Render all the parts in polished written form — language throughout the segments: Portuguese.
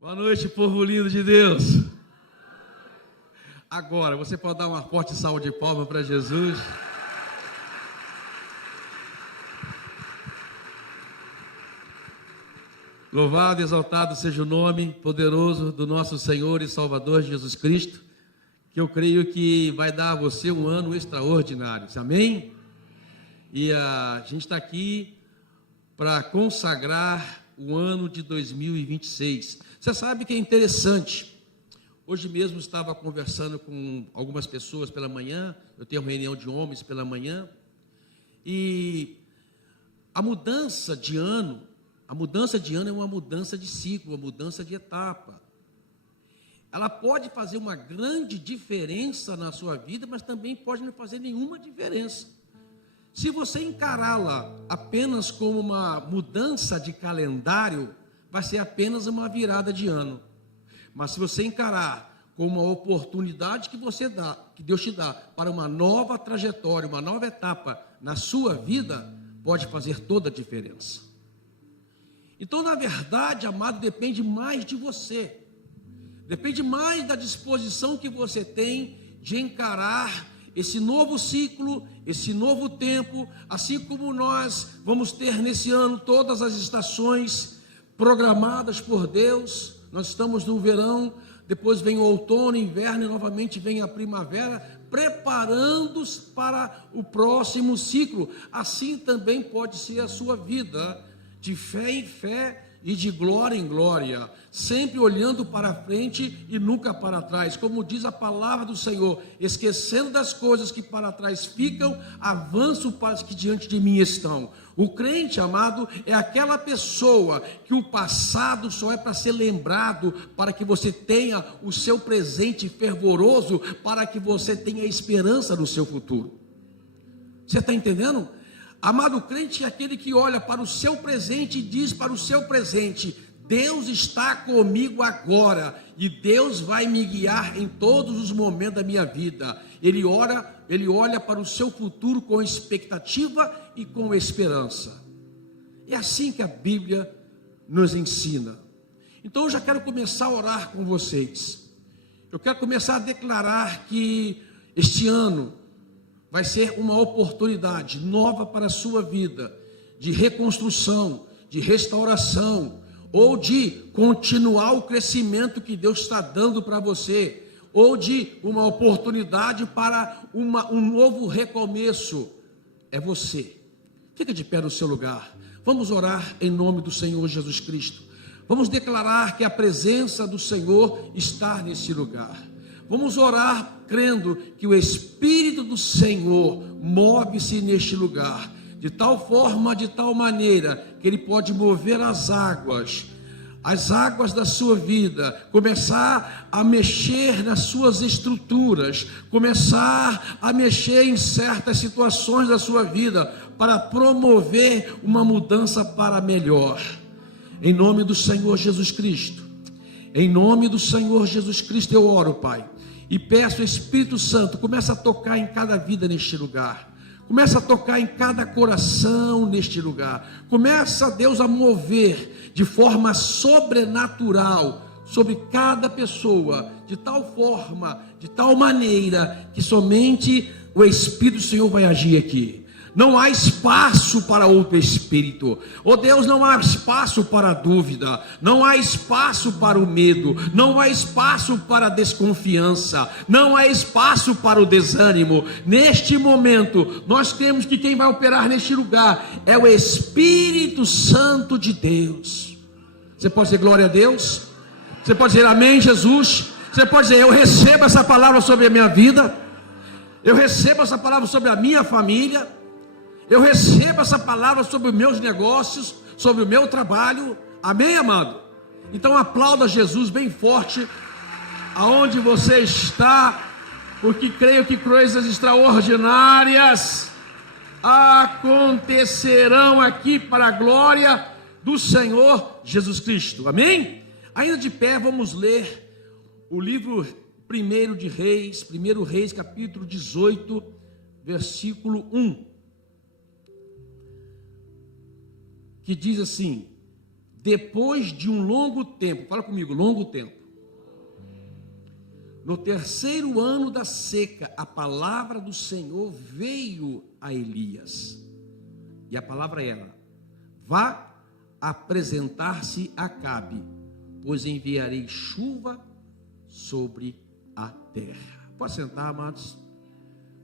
Boa noite, povo lindo de Deus. Agora, você pode dar uma forte salva de palmas para Jesus. Louvado e exaltado seja o nome poderoso do nosso Senhor e Salvador Jesus Cristo, que eu creio que vai dar a você um ano extraordinário, amém? E a gente está aqui para consagrar o ano de 2026. Você sabe que é interessante. Hoje mesmo estava conversando com algumas pessoas pela manhã. Eu tenho uma reunião de homens pela manhã. E a mudança de ano é uma mudança de ciclo, uma mudança de etapa. Ela pode fazer uma grande diferença na sua vida, mas também pode não fazer nenhuma diferença. Se você encará-la apenas como uma mudança de calendário, vai ser apenas uma virada de ano. Mas se você encarar como uma oportunidade que Deus te dá para uma nova trajetória, uma nova etapa na sua vida, pode fazer toda a diferença. Então, na verdade, amado, depende mais de você. Depende mais da disposição que você tem de encarar esse novo ciclo, esse novo tempo, assim como nós vamos ter nesse ano todas as estações programadas por Deus. Nós estamos no verão, depois vem o outono, inverno e novamente vem a primavera, preparando-os para o próximo ciclo. Assim também pode ser a sua vida, de fé em fé e de glória em glória, sempre olhando para frente e nunca para trás, como diz a palavra do Senhor: esquecendo das coisas que para trás ficam, avanço para as que diante de mim estão. O crente, amado, é aquela pessoa que o passado só é para ser lembrado, para que você tenha o seu presente fervoroso, para que você tenha esperança no seu futuro. Você está entendendo? Amado, crente é aquele que olha para o seu presente e diz para o seu presente: Deus está comigo agora e Deus vai me guiar em todos os momentos da minha vida. Ele olha para o seu futuro com expectativa e com esperança. É assim que a Bíblia nos ensina. Então eu já quero começar a orar com vocês. Eu quero começar a declarar que este ano vai ser uma oportunidade nova para a sua vida, de reconstrução, de restauração, ou de continuar o crescimento que Deus está dando para você, ou de uma oportunidade para um novo recomeço. É você. Fica de pé no seu lugar. Vamos orar em nome do Senhor Jesus Cristo. Vamos declarar que a presença do Senhor está nesse lugar. Vamos orar crendo que o Espírito do Senhor move-se neste lugar, de tal forma, de tal maneira, que Ele pode mover as águas da sua vida, começar a mexer nas suas estruturas, começar a mexer em certas situações da sua vida, para promover uma mudança para melhor. Em nome do Senhor Jesus Cristo, em nome do Senhor Jesus Cristo eu oro, Pai, e peço, Espírito Santo, começa a tocar em cada vida neste lugar, começa a tocar em cada coração neste lugar, começa, Deus, a mover de forma sobrenatural sobre cada pessoa, de tal forma, de tal maneira, que somente o Espírito do Senhor vai agir aqui. Não há espaço para outro espírito. Oh Deus, não há espaço para a dúvida, não há espaço para o medo, não há espaço para a desconfiança, não há espaço para o desânimo. Neste momento, nós temos que quem vai operar neste lugar é o Espírito Santo de Deus. Você pode dizer glória a Deus? Você pode dizer amém, Jesus? Você pode dizer: eu recebo essa palavra sobre a minha vida, eu recebo essa palavra sobre a minha família, eu recebo essa palavra sobre os meus negócios, sobre o meu trabalho. Amém, amado? Então aplauda Jesus bem forte aonde você está, porque creio que coisas extraordinárias acontecerão aqui para a glória do Senhor Jesus Cristo. Amém? Ainda de pé, vamos ler o livro 1 Reis, capítulo 18, versículo 1. Que diz assim: depois de um longo tempo, fala comigo, longo tempo. No terceiro ano da seca, a palavra do Senhor veio a Elias. E a palavra era: vá apresentar-se a Acabe, pois enviarei chuva sobre a terra. Pode sentar, amados.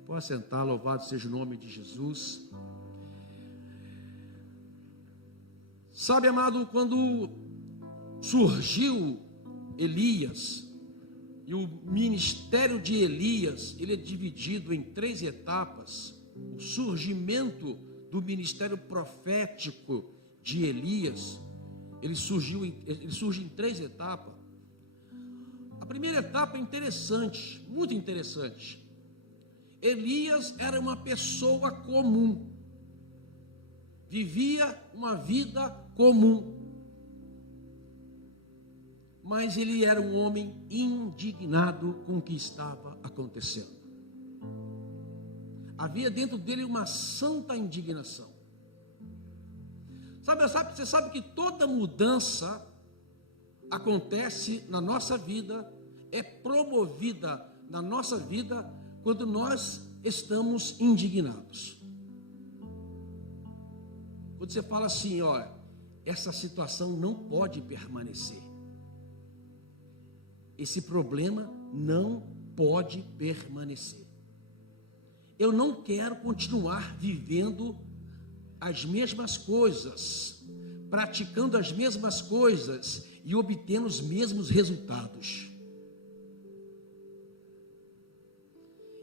Pode sentar, louvado seja o nome de Jesus. Sabe, amado, quando surgiu Elias, e o ministério de Elias, ele é dividido em 3 etapas. O surgimento do ministério profético de Elias, ele surge em 3 etapas. A primeira etapa é interessante, muito interessante. Elias era uma pessoa comum, vivia uma vida comum, mas ele era um homem indignado com o que estava acontecendo. Havia dentro dele uma santa indignação. Você sabe que toda mudança acontece na nossa vida, é promovida na nossa vida quando nós estamos indignados. Quando você fala assim, olha, essa situação não pode permanecer. Esse problema não pode permanecer. Eu não quero continuar vivendo as mesmas coisas, praticando as mesmas coisas e obtendo os mesmos resultados.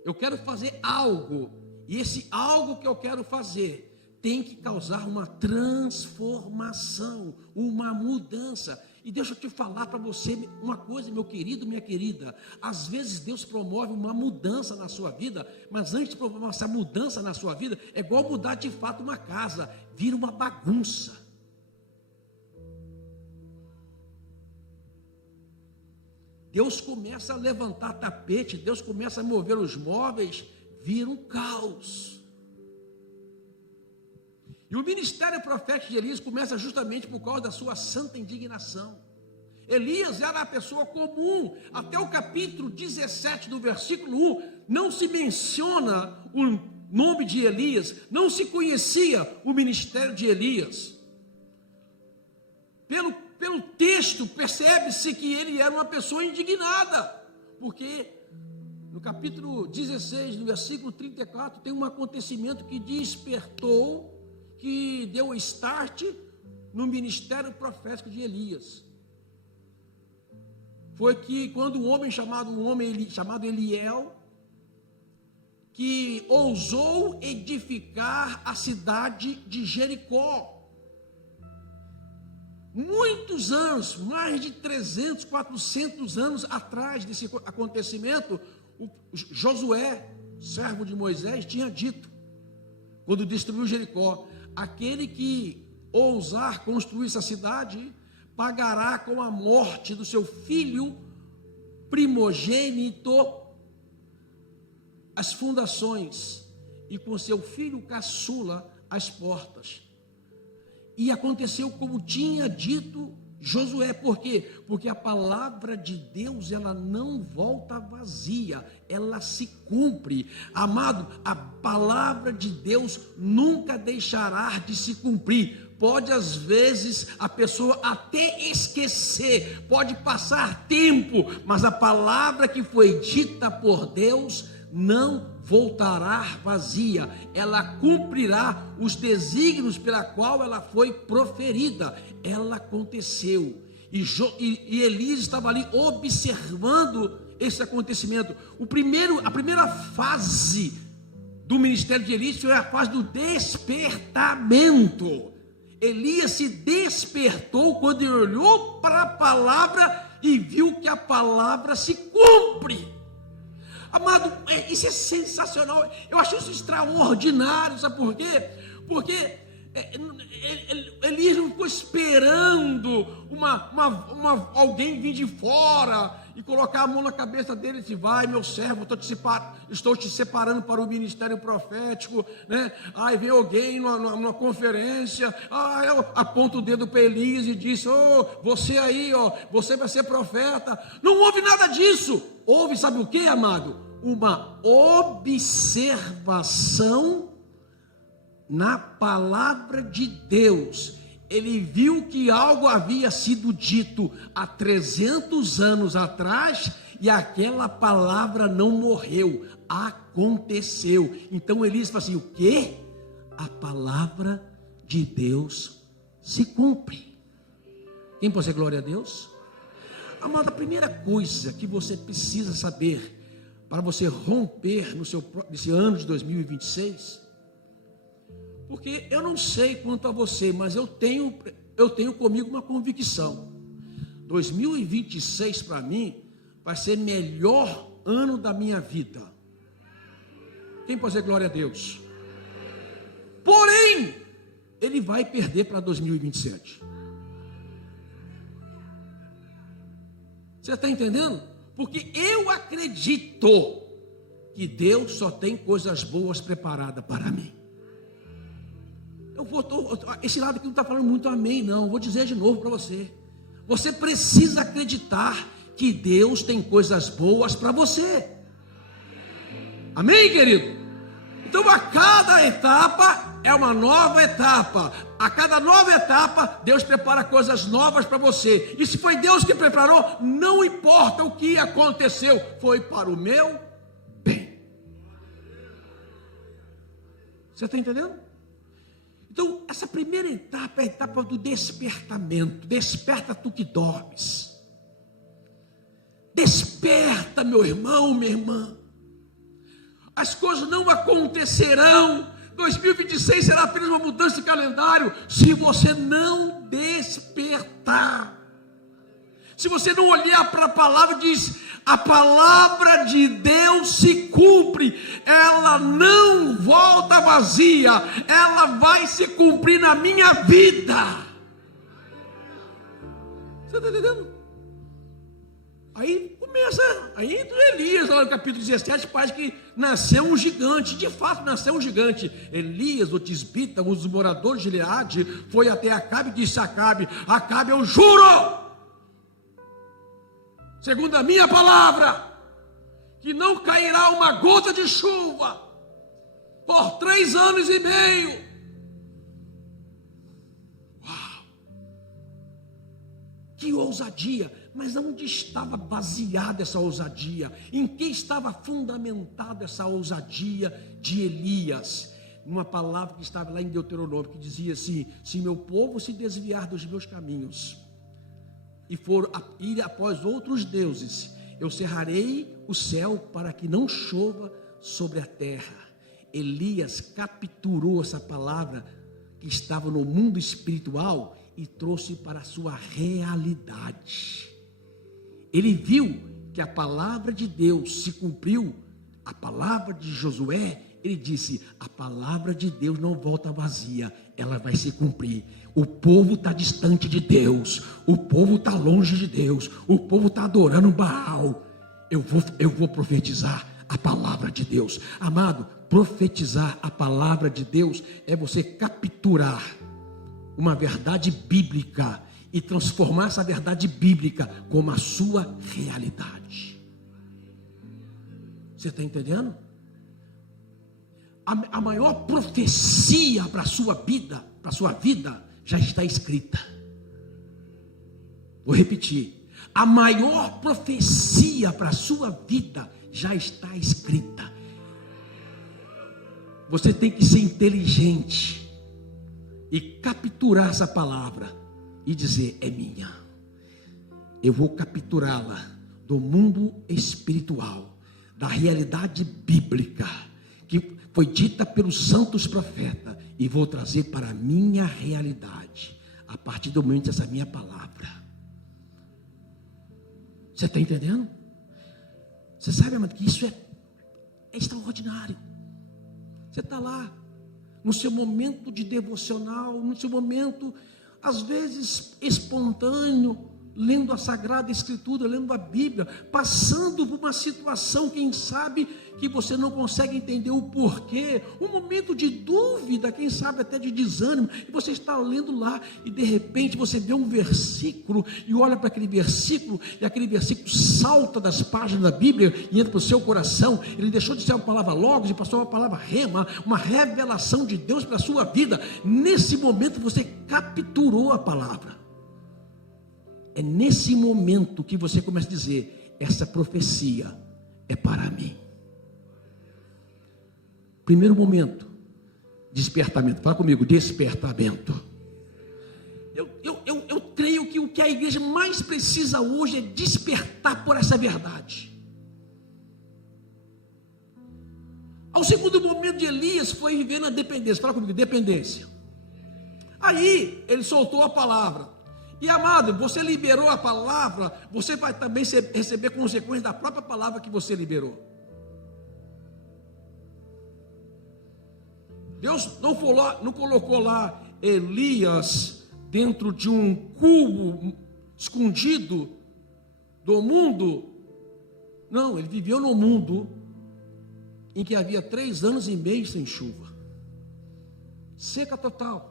Eu quero fazer algo, e esse algo que eu quero fazer tem que causar uma transformação, uma mudança. E deixa eu te falar para você uma coisa, meu querido, minha querida. Às vezes Deus promove uma mudança na sua vida, mas antes de promover essa mudança na sua vida, é igual mudar de fato uma casa, vira uma bagunça. Deus começa a levantar tapete, Deus começa a mover os móveis, vira um caos. E o ministério profético de Elias começa justamente por causa da sua santa indignação. Elias era a pessoa comum. Até o capítulo 17 do versículo 1, não se menciona o nome de Elias, não se conhecia o ministério de Elias. Pelo texto, percebe-se que ele era uma pessoa indignada, porque no capítulo 16, no versículo 34, tem um acontecimento que despertou, que deu start no ministério profético de Elias. Foi que quando um homem chamado Eliel, que ousou edificar a cidade de Jericó, muitos anos, mais de 300, 400 anos atrás desse acontecimento, Josué, servo de Moisés, tinha dito, quando destruiu Jericó: aquele que ousar construir essa cidade, pagará com a morte do seu filho primogênito as fundações, e com seu filho caçula as portas. E aconteceu como tinha dito Josué. Por quê? Porque a palavra de Deus, ela não volta vazia, ela se cumpre. Amado, a palavra de Deus nunca deixará de se cumprir. Pode às vezes a pessoa até esquecer, pode passar tempo, mas a palavra que foi dita por Deus não voltará vazia, ela cumprirá os desígnios pela qual ela foi proferida. Ela aconteceu, e Elias estava ali observando esse acontecimento. A primeira fase do ministério de Elias foi a fase do despertamento. Elias se despertou quando ele olhou para a palavra e viu que a palavra se cumpre. Amado, isso é sensacional, eu acho isso extraordinário. Sabe por quê? Porque Elias não ficou esperando alguém vir de fora e colocar a mão na cabeça dele e dizer: vai, meu servo, estou te separando para o ministério profético, né? Aí veio alguém numa conferência, aponta o dedo para Elias e diz: você aí, você vai ser profeta. Não houve nada disso. Houve, sabe o que, amado? Uma observação na palavra de Deus. Ele viu que algo havia sido dito há 300 anos atrás e aquela palavra não morreu, aconteceu. Então Elias fala assim: o quê? A palavra de Deus se cumpre. Quem pode dizer glória a Deus? Amado, a primeira coisa que você precisa saber para você romper nesse ano de 2026, porque eu não sei quanto a você, mas eu tenho comigo uma convicção: 2026 para mim vai ser melhor ano da minha vida. Quem pode dizer glória a Deus? Porém, ele vai perder para 2027. Você está entendendo? Porque eu acredito que Deus só tem coisas boas preparadas para mim. Esse lado aqui não está falando muito amém, não. Vou dizer de novo para você. Você precisa acreditar que Deus tem coisas boas para você. Amém, querido? Então a cada etapa é uma nova etapa. A cada nova etapa, Deus prepara coisas novas para você. E se foi Deus que preparou, não importa o que aconteceu, foi para o meu bem. Você está entendendo? Então, essa primeira etapa é a etapa do despertamento. Desperta tu que dormes. Desperta, meu irmão, minha irmã. As coisas não acontecerão. 2026 será apenas uma mudança de calendário se você não despertar. Se você não olhar para a palavra, diz: a palavra de Deus se cumpre, ela não volta vazia, ela vai se cumprir na minha vida. Você está entendendo? Aí começa, aí entra Elias, lá no capítulo 17, parece que nasceu um gigante. De fato nasceu um gigante. Elias, o tisbita, um dos moradores de Gileade, foi até Acabe e disse a Acabe: Acabe, eu juro, segundo a minha palavra, que não cairá uma gota de chuva por 3 anos e meio. Uau! Que ousadia! Mas onde estava baseada essa ousadia? Em que estava fundamentada essa ousadia de Elias? Numa palavra que estava lá em Deuteronômio, que dizia assim: se meu povo se desviar dos meus caminhos e for ir após outros deuses, eu cerrarei o céu para que não chova sobre a terra. Elias capturou essa palavra que estava no mundo espiritual e trouxe para a sua realidade. Ele viu que a palavra de Deus se cumpriu. A palavra de Josué, ele disse: a palavra de Deus não volta vazia, ela vai se cumprir. O povo está distante de Deus, o povo está longe de Deus, o povo está adorando Baal. Eu vou profetizar a palavra de Deus. Amado, profetizar a palavra de Deus é você capturar uma verdade bíblica e transformar essa verdade bíblica como a sua realidade. Você está entendendo? A maior profecia para a sua vida já está escrita. Vou repetir: a maior profecia para a sua vida já está escrita. Você tem que ser inteligente e capturar essa palavra e dizer: é minha. Eu vou capturá-la do mundo espiritual, da realidade bíblica que foi dita pelos santos profetas, e vou trazer para a minha realidade a partir do momento dessa minha palavra. Você está entendendo? Você sabe, amado, que isso é extraordinário. Você está lá no seu momento de devocional, no seu momento, às vezes, espontâneo, lendo a Sagrada Escritura, lendo a Bíblia, passando por uma situação, quem sabe, que você não consegue entender o porquê, um momento de dúvida, quem sabe até de desânimo, e você está lendo lá, e de repente você vê um versículo, e olha para aquele versículo, e aquele versículo salta das páginas da Bíblia, e entra para o seu coração, ele deixou de ser uma palavra logos, e passou uma palavra rema, uma revelação de Deus para a sua vida. Nesse momento você capturou a palavra. É nesse momento que você começa a dizer: essa profecia é para mim. Primeiro momento, despertamento. Fala comigo, despertamento. Eu creio que o que a igreja mais precisa hoje é despertar por essa verdade. Ao segundo momento de Elias foi viver na dependência. Fala comigo, dependência. Aí ele soltou a palavra. E amado, você liberou a palavra, você vai também receber consequências da própria palavra que você liberou. Deus não colocou lá Elias dentro de um cubo escondido do mundo. Não, ele viveu no mundo em que havia 3 anos e meio sem chuva, seca total.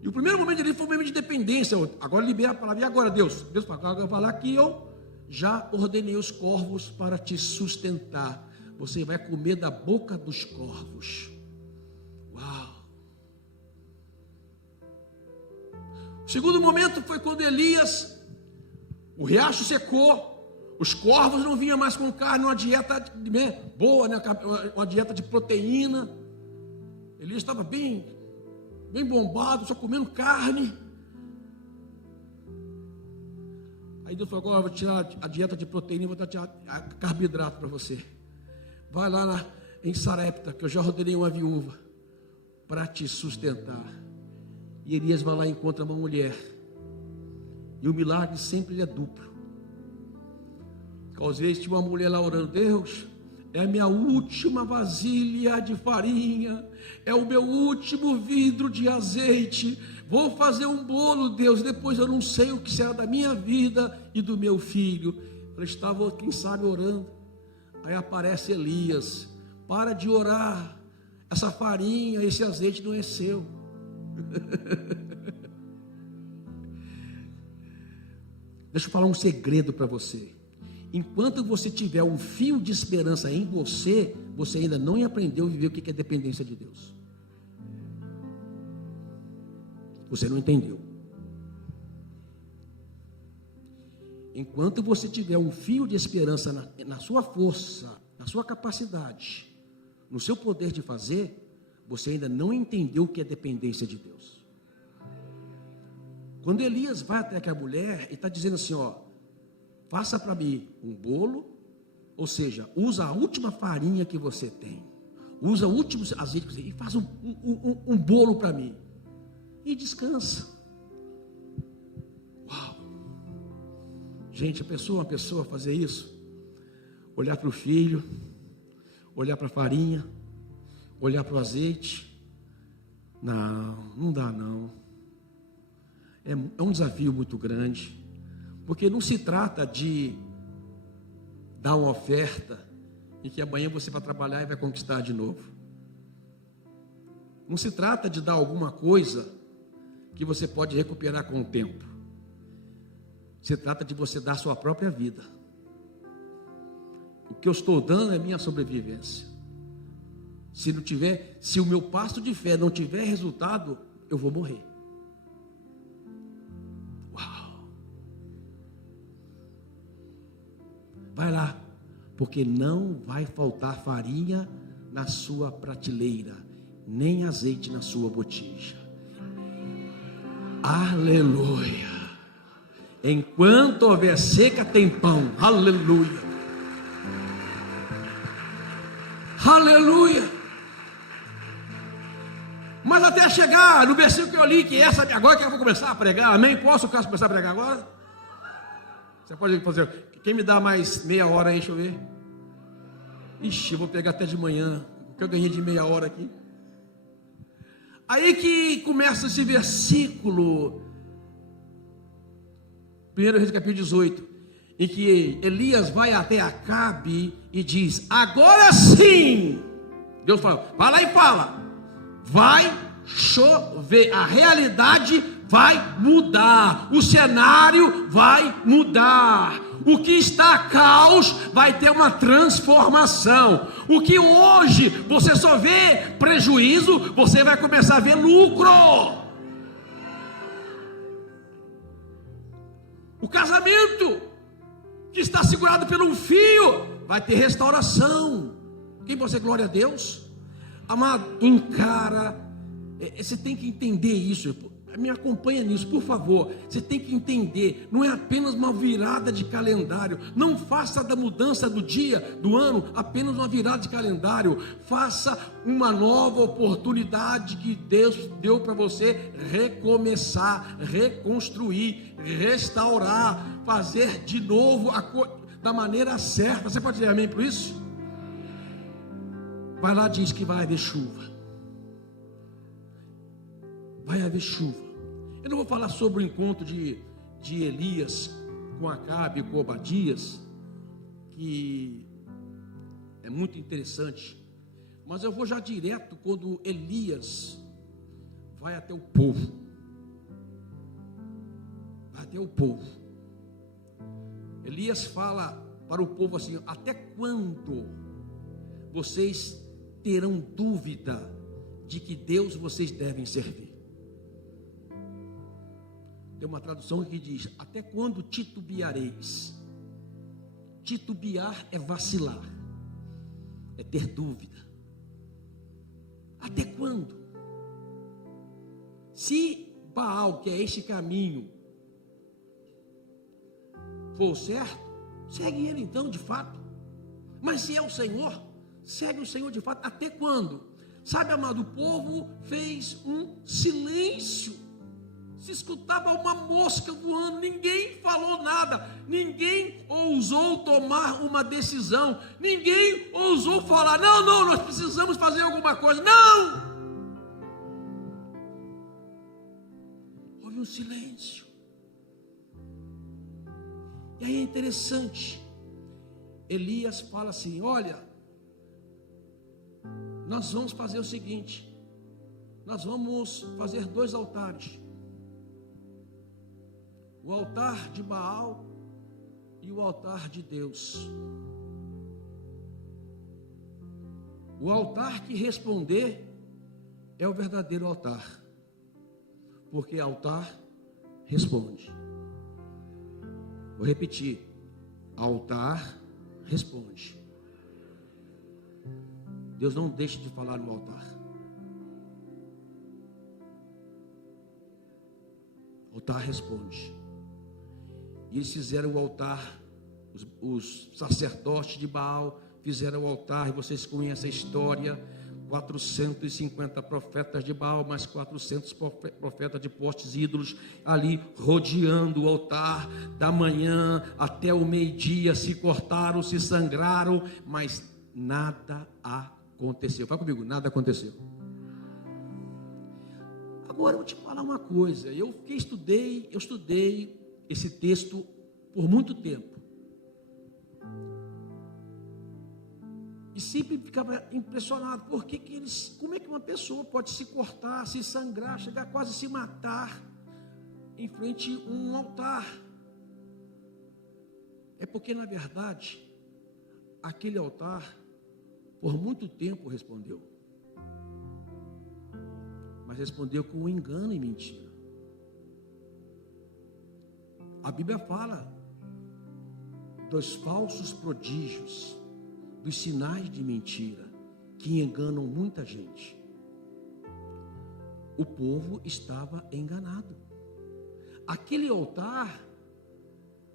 E o primeiro momento dele foi um momento de dependência. Agora libera a palavra. E agora Deus vai falar que eu já ordenei os corvos para te sustentar. Você vai comer da boca dos corvos. Uau! O segundo momento foi quando Elias, o riacho secou, os corvos não vinham mais com carne, uma dieta boa, né? Uma dieta de proteína. Elias estava bem bombado, só comendo carne. Aí Deus falou: agora eu vou tirar a dieta de proteína e vou tirar carboidrato para você. Vai lá em Sarepta, que eu já ordenei uma viúva para te sustentar. E Elias vai lá e encontra uma mulher. E o milagre sempre é duplo. Às vezes tinha uma mulher lá orando: Deus, é a minha última vasilha de farinha, é o meu último vidro de azeite, vou fazer um bolo, Deus, depois eu não sei o que será da minha vida e do meu filho. Eu estava, quem sabe, orando, aí aparece Elias: para de orar, essa farinha, esse azeite não é seu. Deixa eu falar um segredo para você. Enquanto você tiver um fio de esperança em você, você ainda não aprendeu a viver o que é dependência de Deus. Você não entendeu. Enquanto você tiver um fio de esperança na sua força, na sua capacidade, no seu poder de fazer, você ainda não entendeu o que é dependência de Deus. Quando Elias vai até aquela mulher, ele está dizendo assim: ó, faça para mim um bolo, ou seja, usa a última farinha que você tem, usa o último azeite que você tem, e faz um bolo para mim, e descansa. Uau! Gente, uma pessoa fazer isso, olhar para o filho, olhar para a farinha, olhar para o azeite, não dá não. É um desafio muito grande. Porque não se trata de dar uma oferta e que amanhã você vai trabalhar e vai conquistar de novo. Não se trata de dar alguma coisa que você pode recuperar com o tempo. Se trata de você dar a sua própria vida. O que eu estou dando é minha sobrevivência. Se o meu passo de fé não tiver resultado, eu vou morrer. Vai lá, porque não vai faltar farinha na sua prateleira, nem azeite na sua botija. Aleluia! Enquanto houver seca, tem pão. Aleluia! Aleluia! Mas até chegar no versículo que eu li, que essa agora que eu vou começar a pregar, amém? Posso começar a pregar agora? Você pode fazer. Quem me dá mais meia hora aí, deixa eu ver. Ixi, eu vou pegar até de manhã, o que eu ganhei de meia hora aqui. Aí que começa esse versículo, 1 Reis capítulo 18, em que Elias vai até Acabe e diz: agora sim, Deus fala, vai lá e fala, vai chover, a realidade vai mudar, o cenário vai mudar, o que está caos vai ter uma transformação, o que hoje você só vê prejuízo, você vai começar a ver lucro. O casamento que está segurado pelo fio vai ter restauração. Quem você, glória a Deus? Amado, encara, você tem que entender isso, me acompanha nisso, por favor. Você tem que entender, não é apenas uma virada de calendário. Não faça da mudança do dia, do ano, apenas uma virada de calendário. Faça uma nova oportunidade que Deus deu para você recomeçar, reconstruir, restaurar, fazer de novo da maneira certa. Você pode dizer amém por isso? Vai lá, diz que vai haver chuva. Vai haver chuva. Eu não vou falar sobre o encontro de Elias com Acabe e com Obadias, que é muito interessante, mas eu vou já direto quando Elias vai até o povo. Vai até o povo. Elias fala para o povo assim: até quando vocês terão dúvida de que Deus vocês devem servir? Tem uma tradução que diz: até quando titubeareis? Titubear é vacilar, é ter dúvida. Até quando? Se Baal, que é este caminho, for certo, segue ele então de fato. Mas se é o Senhor, segue o Senhor de fato. Até quando? Sabe, amado, o povo fez um silêncio. Se escutava uma mosca voando, ninguém falou nada, ninguém ousou tomar uma decisão, ninguém ousou falar: não, nós precisamos fazer alguma coisa. Não! Houve um silêncio. E aí é interessante, Elias fala assim: olha, nós vamos fazer o seguinte, nós vamos fazer 2 altares. O altar de Baal e o altar de Deus. O altar que responder é o verdadeiro altar, porque altar responde. Vou repetir: altar responde. Deus não deixa de falar no altar. Altar responde. E eles fizeram o altar, os sacerdotes de Baal fizeram o altar, e vocês conhecem a história: 450 profetas de Baal, mais 400 profetas de postes ídolos, ali rodeando o altar, da manhã até o meio-dia, se cortaram, se sangraram, mas nada aconteceu. Fala comigo, nada aconteceu. Agora eu vou te falar uma coisa, eu estudei esse texto por muito tempo, e sempre ficava impressionado, como é que uma pessoa pode se cortar, se sangrar, chegar quase a se matar em frente a um altar? É porque, na verdade, aquele altar por muito tempo respondeu, mas respondeu com engano e mentira. A Bíblia fala dos falsos prodígios, dos sinais de mentira que enganam muita gente. O povo estava enganado. Aquele altar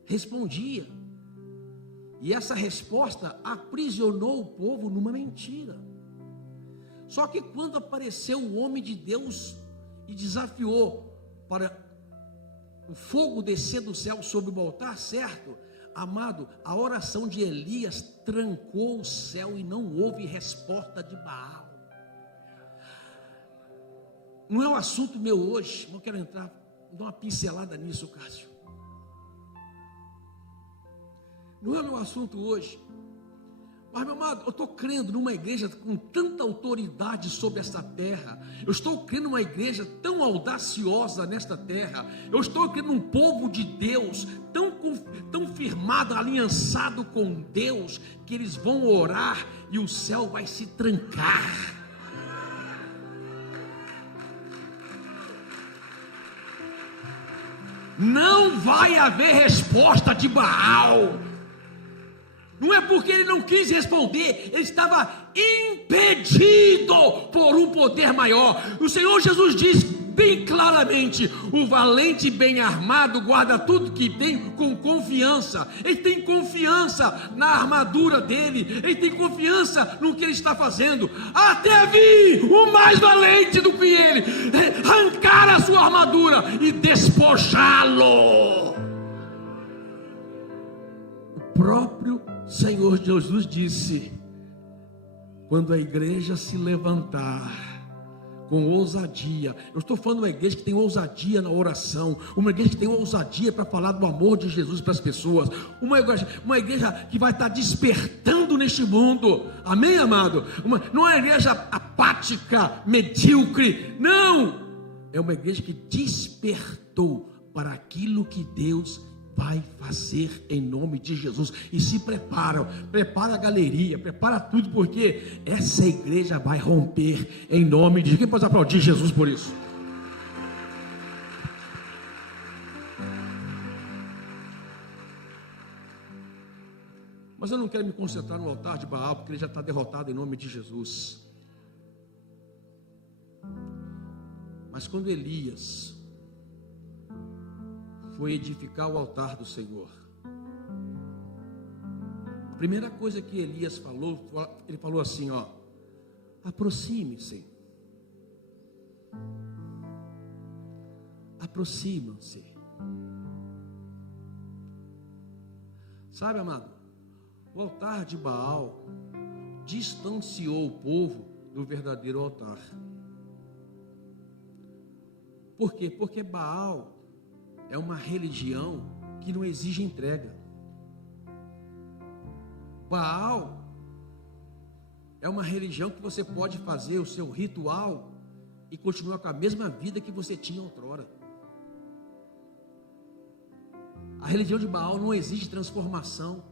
respondia, e essa resposta aprisionou o povo numa mentira. Só que quando apareceu o homem de Deus e desafiou para o fogo descer do céu sobre o altar, certo? Amado, a oração de Elias trancou o céu e não houve resposta de Baal. não é o assunto meu hoje, não quero entrar, dar uma pincelada nisso, Cássio. Não é o meu assunto hoje. Mas, meu amado, eu estou crendo numa igreja com tanta autoridade sobre essa terra. Eu estou crendo numa igreja tão audaciosa nesta terra. Eu estou crendo num povo de Deus tão firmado, aliançado com Deus, que eles vão orar e o céu vai se trancar. Não vai haver resposta de Baal. Não é porque ele não quis responder, ele estava impedido por um poder maior. O Senhor Jesus diz bem claramente: o valente bem armado guarda tudo que tem com confiança. Ele tem confiança na armadura dele, ele tem confiança no que ele está fazendo, até vir o mais valente do que ele, arrancar a sua armadura e despojá-lo. O próprio Senhor Jesus disse: quando a igreja se levantar com ousadia, eu estou falando de uma igreja que tem ousadia na oração, uma igreja que tem ousadia para falar do amor de Jesus para as pessoas, uma igreja que vai estar despertando neste mundo, amém, amado? Não é uma igreja apática, medíocre, não, é uma igreja que despertou para aquilo que Deus vai fazer em nome de Jesus. E se prepara a galeria, prepara tudo, porque essa igreja vai romper em nome de Jesus. Quem pode aplaudir Jesus por isso? Mas eu não quero me concentrar no altar de Baal, porque ele já está derrotado em nome de Jesus. Mas quando Elias foi edificar o altar do Senhor, a primeira coisa que Elias falou, ele falou assim: aproxime-se, aproximam-se. Sabe, amado, o altar de Baal distanciou o povo do verdadeiro altar. Por quê? Porque Baal é uma religião que não exige entrega. Baal é uma religião que você pode fazer o seu ritual e continuar com a mesma vida que você tinha outrora. A religião de Baal não exige transformação.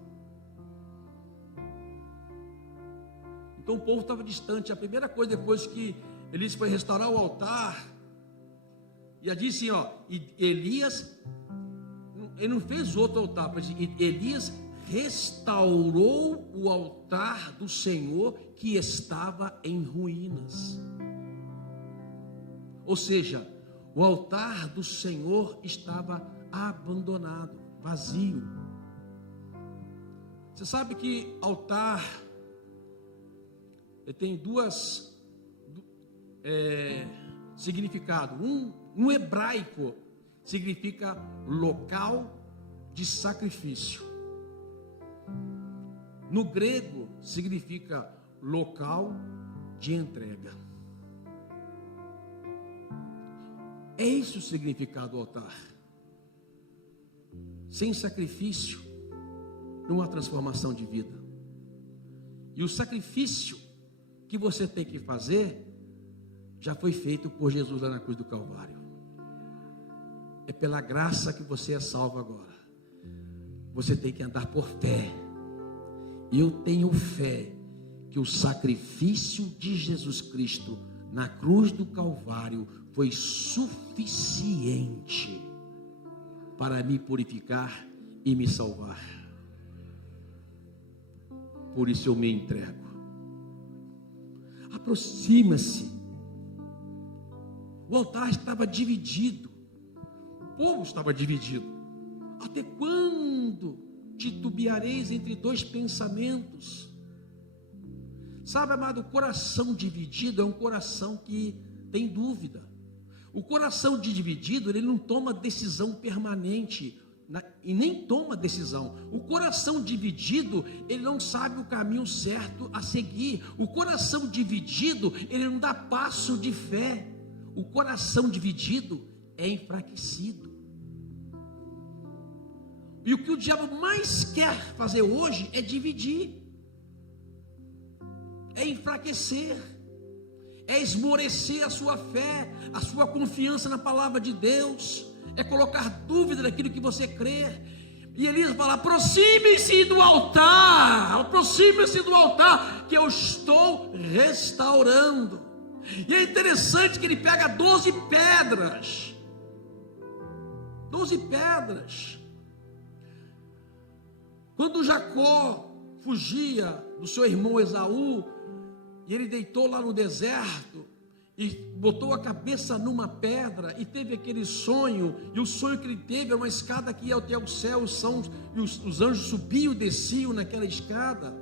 Então o povo estava distante. A primeira coisa, depois que Elias foi restaurar o altar, e a disse Elias, ele não fez outro altar, mas Elias restaurou o altar do Senhor que estava em ruínas. Ou seja, o altar do Senhor estava abandonado, vazio. Você sabe que altar tem duas significados. No hebraico significa local de sacrifício. No grego significa local de entrega. É esse o significado do altar. Sem sacrifício não há transformação de vida. E o sacrifício que você tem que fazer já foi feito por Jesus lá na cruz do Calvário. É pela graça que você é salvo agora. Você tem que andar por fé. E eu tenho fé que o sacrifício de Jesus Cristo na cruz do Calvário foi suficiente para me purificar e me salvar. Por isso eu me entrego. Aproxima-se. O altar estava dividido. O povo estava dividido. Até quando titubeareis entre dois pensamentos? Sabe, amado, o coração dividido é um coração que tem dúvida. O coração dividido, ele não toma decisão permanente, e nem toma decisão. O coração dividido, ele não sabe o caminho certo a seguir. O coração dividido, ele não dá passo de fé. O coração dividido é enfraquecido. E o que o diabo mais quer fazer hoje é dividir, é enfraquecer, é esmorecer a sua fé, a sua confiança na palavra de Deus, é colocar dúvida naquilo que você crê. E Elias fala: aproxime-se do altar, que eu estou restaurando. E é interessante que ele pega 12 pedras. 12 pedras. Quando Jacó fugia do seu irmão Esaú, e ele deitou lá no deserto, e botou a cabeça numa pedra, e teve aquele sonho, e o sonho que ele teve era uma escada que ia até o céu, e os anjos subiam e desciam naquela escada.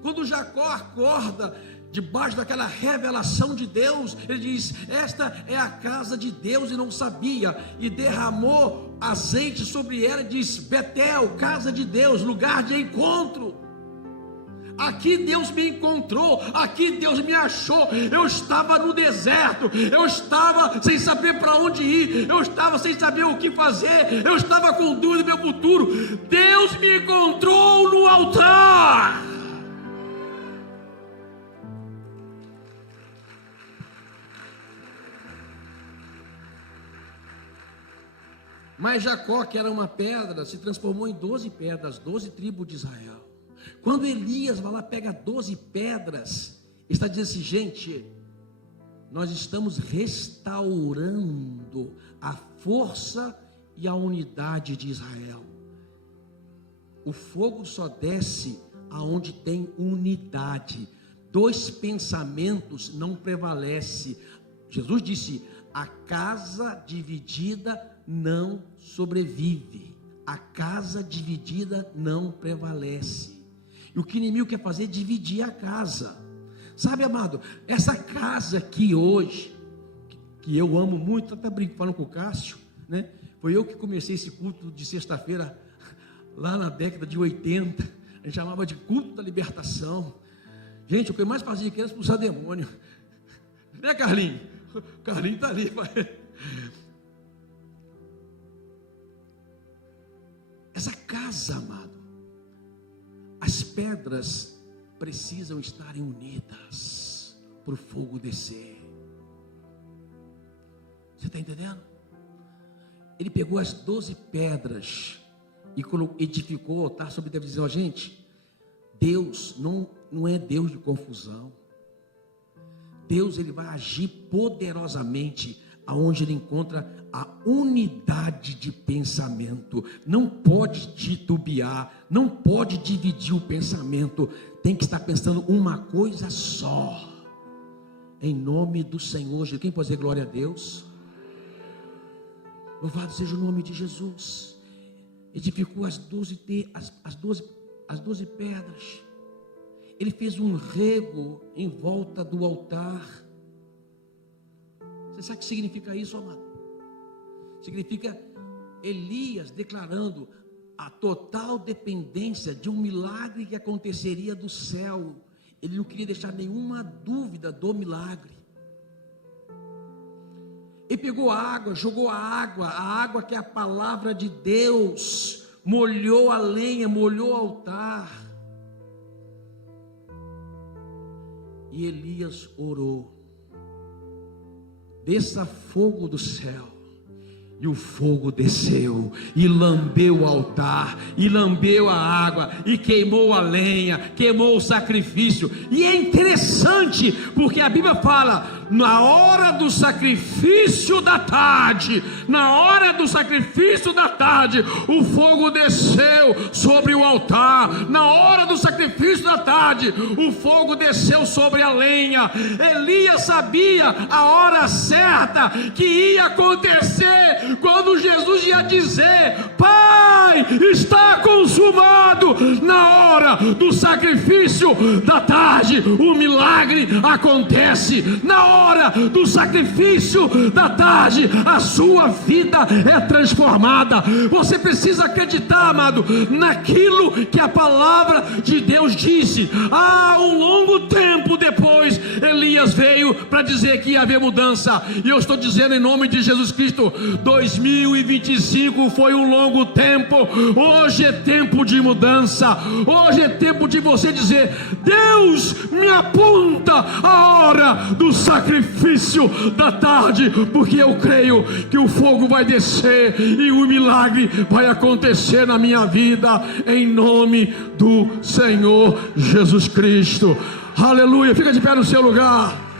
Quando Jacó acorda, debaixo daquela revelação de Deus, ele diz: esta é a casa de Deus, e não sabia, e derramou azeite sobre ela, e diz: Betel, casa de Deus, lugar de encontro. Aqui Deus me encontrou, aqui Deus me achou. Eu estava no deserto, eu estava sem saber para onde ir, eu estava sem saber o que fazer, eu estava com dúvida do meu futuro. Deus me encontrou no altar. Mas Jacó, que era uma pedra, se transformou em 12 pedras, 12 tribos de Israel. Quando Elias vai lá, pega 12 pedras, está dizendo assim: gente, nós estamos restaurando a força e a unidade de Israel. O fogo só desce aonde tem unidade. Dois pensamentos não prevalecem. Jesus disse: a casa dividida não sobrevive, a casa dividida não prevalece. E o que o inimigo quer fazer é dividir a casa. Sabe, amado, essa casa aqui hoje, que eu amo muito, até brinco falando com o Cássio, né? Foi eu que comecei esse culto de sexta-feira, lá na década de 80, a gente chamava de culto da libertação. Gente, o que eu mais fazia aqui era expulsar demônio, né, Carlinhos? O Carlinhos está ali, pai. Essa casa, amado, as pedras precisam estarem unidas para o fogo descer. Você está entendendo? Ele pegou as 12 pedras e edificou o altar sobre Deus, dizendo: gente, Deus não é Deus de confusão. Deus, ele vai agir poderosamente aonde ele encontra a unidade de pensamento. Não pode titubear, não pode dividir o pensamento, tem que estar pensando uma coisa só, em nome do Senhor Jesus. Quem pode dizer glória a Deus? Louvado seja o nome de Jesus. Edificou as 12 pedras. Ele fez um rego em volta do altar. Você sabe o que significa isso, amado? Significa Elias declarando a total dependência de um milagre que aconteceria do céu. Ele não queria deixar nenhuma dúvida do milagre. Ele pegou a água, jogou a água que é a palavra de Deus, molhou a lenha, molhou o altar. E Elias orou: desça fogo do céu. E o fogo desceu, e lambeu o altar, e lambeu a água, e queimou a lenha, queimou o sacrifício. E é interessante, porque a Bíblia fala: na hora do sacrifício da tarde, o fogo desceu sobre o altar. Na hora do sacrifício da tarde, o fogo desceu sobre a lenha. Elias sabia a hora certa que ia acontecer, quando Jesus ia dizer: Pai, está consumado. na hora do sacrifício da tarde, o milagre acontece. Na hora do sacrifício da tarde, a sua vida é transformada. Você precisa acreditar, amado, naquilo que a palavra de Deus disse. Um longo tempo depois, Elias veio para dizer que ia haver mudança, e eu estou dizendo em nome de Jesus Cristo, 2025 foi um longo tempo. Hoje é tempo de mudança. Hoje é tempo de você dizer: Deus, me aponta a hora do sacrifício da tarde, porque eu creio que o fogo vai descer e o milagre vai acontecer na minha vida, em nome do Senhor Jesus Cristo. Aleluia. Fica de pé no seu lugar.